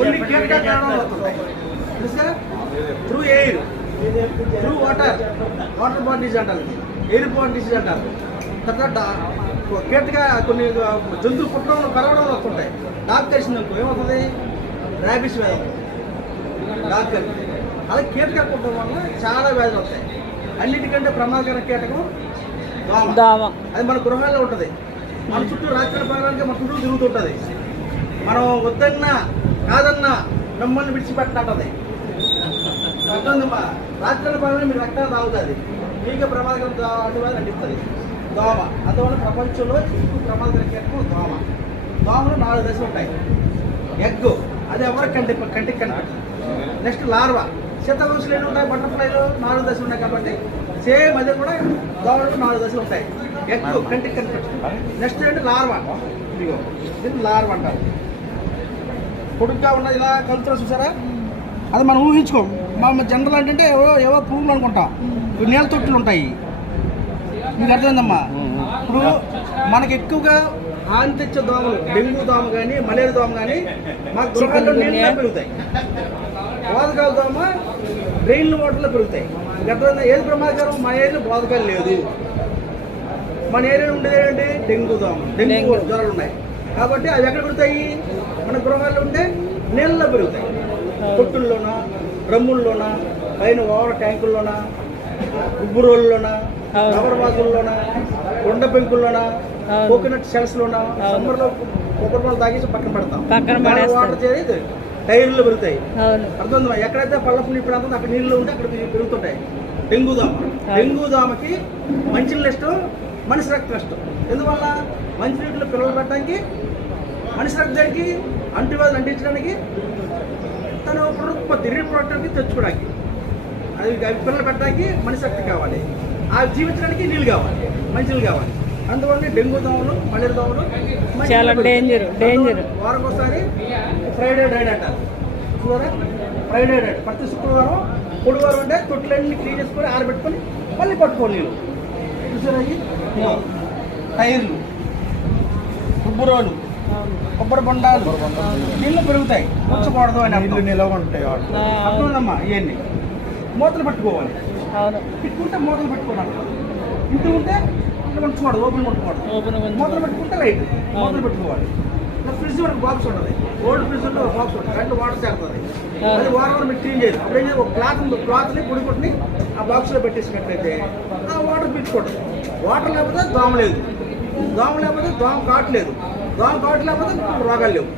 Only కీటక through air through water water borne disease అంటారు air borne disease అంటారు తర్వాత కీటక కొన్ని జంతువులు పుట్టడం పెరగడం వస్తుంటాయి డాక్ తెలిసిందనుకో ఏమవుతుంది ర్యాబిస్ వ్యాధి డాక్ అలా కీటక కుట్టడం వల్ల చాలా వ్యాధులు వస్తాయి అన్నిటికంటే ప్రమాదకర కీటకం అది మన గృహాల్లో ఉంటుంది. మన చుట్టూ రాత్రి పగలడానికి మన చుట్టూ తిరుగుతుంటుంది. మనం వద్దన్నా కాదన్నా మిమ్మల్ని విడిచిపెట్టినట్టది. అర్థమైందమ్మా? రాత్రి పగలని మీరు రక్తాలు తాగుతుంది మీకు ప్రమాదకరం అటువైపు నటిస్తుంది దోమ. అందువల్ల ప్రపంచంలో ఎక్కువ ప్రమాదకర కీటకం దోమ. దోమలు నాలుగు దశలు ఉంటాయి. ఎగ్. అది ఎవరికి కంటి కంటికి కనిపెట్టదు నెక్స్ట్ లార్వా. శీతవంశులు ఎన్ని ఉంటాయి? బటర్ఫ్లైలు నాలుగు దశలు ఉన్నాయి కాబట్టి సేమ్ అది కూడా దోమలు నాలుగు దశలు ఉంటాయి. ఎగ్ కంటికి కనిపెట్టదు నెక్స్ట్ ఏంటి? లార్వా. ఇదిగో. దీన్ని లార్వా అంటారు. పొడుగ్గా ఉన్నది ఇలా కలుతున్నా చూసారా? అది మనం ఊహించుకోం. మా జనరల్ ఏంటంటే ఏవో ఏవో పువ్వులు అనుకుంటాం. నీళ్ళ తొట్టులు ఉంటాయి. మీకు అర్థమైందమ్మా? ఇప్పుడు మనకి ఎక్కువగా హాని తెచ్చే దోమలు డెంగ్యూ దోమ కానీ మలేరియా దోమ కానీ మా గృహాల్లో నీళ్ళలో పెరుగుతాయి. బోధకాల దోమ డ్రైన్ వాటర్లో పెరుగుతాయి. మీకు అర్థమైందా? ఏది ప్రమాదకరం? మా ఏరియాలో బోధకాలు లేదు. మన ఏరియాలో ఉండేది ఏంటి? డెంగ్యూ దోమ. Dengue dengue. జ్వరాలు ఉన్నాయి. కాబట్టి అవి ఎక్కడ పెరుగుతాయి? మన గృహాల్లో ఉంటే నీళ్ళలో పెరుగుతాయి. తొట్టుల్లోన డ్రమ్ముల్లోన పైన ఓవర్ ట్యాంకుల్లోన ఉబ్బు రోళ్ళలోన అవును. రబ్బర్ కొండ పెంకుల్లోన. కోకోనట్ షెల్స్ లోన అవును. సమ్మర్లో కొబ్బరి పాలు తాగేసి పక్కన పెడతాం. పక్కన. వాటర్ చేసి టైర్లో పెరుగుతాయి. అర్థం ఎక్కడైతే పళ్ళ పుల్లి ఇప్పుడు అంతా అక్కడ నీళ్ళు ఉంటే అక్కడ పెరుగు- పెరుగుతుంటాయి. డెంగ్యూ దోమ. డెంగ్యూ దోమకి మంచి ఇష్టం మనిషి రక్తం ఇష్టం ఎందువల్ల? మంచి నీటిలో పిల్లలు పెట్టడానికి మనిషి రక్తానికి అంటువ్యాధులు అంటించడానికి తను ప్రొడక్ట్ రీప్రొడక్ట్కి తెచ్చుకోవడానికి. అది అవి పిల్లలు పెట్టడానికి మనిషి రక్తం కావాలి. ఆ జీవించడానికి నీళ్ళు కావాలి మంచి నీళ్ళు కావాలి. అందువల్ల డెంగ్యూ దోమలు మలేరియా దోమలు చాలా నీళ్ళు danger, danger. వారం ఒకసారి ఫ్రైడే డైడ్ అంటారు. చూడరా ఫ్రైడే డైడ్ ప్రతి శుక్రవారం పొడివారం అంటే తొట్లన్నీ క్లీన్ చేసుకొని ఆరబెట్టుకొని మళ్ళీ పట్టుకోండి నీళ్ళు. టైర్లు ఉబ్బురోలు కొబ్బరి బొండాలు నీళ్ళు పెరుగుతాయి. ఉంచకూడదు అని నీళ్ళు నిలవ ఉంటాయి ఆ, అర్థమైందమ్మా ఇవన్నీ మూతలు పట్టుకోవాలి. అవును. పెట్టుకుంటే మూతలు పెట్టుకోవాలి. ఇంటి ఉంటే ఉంచకూడదు ఓపెన్ ఓపెన్ మూతలు పెట్టుకుంటే రైట్ మూతలు పెట్టుకోవాలి. ఇంకా ఫ్రిడ్జ్ ఒక బాక్స్ ఉంటుంది. ఓల్డ్ ఫ్రిడ్జ్ ఉంటే ఒక బాక్స్ ఉంటుంది. రెండు వాటర్ చేరుతుంది అది వారం మీరు క్లీన్ చేయాలి. అప్పుడు ఏం చేయాలి? ఒక క్లాత్ ఉంది. క్లాత్ని పొడి కొట్టి ఆ బాక్స్లో పెట్టేసినట్లయితే ఆ వాటర్ పీల్చుకోవడం వాటర్ లేకపోతే దోమ లేదు. దోమ లేకపోతే దోమ కావట్లేదు దోమ కాటు లేకపోతే రోగాలు లేవు.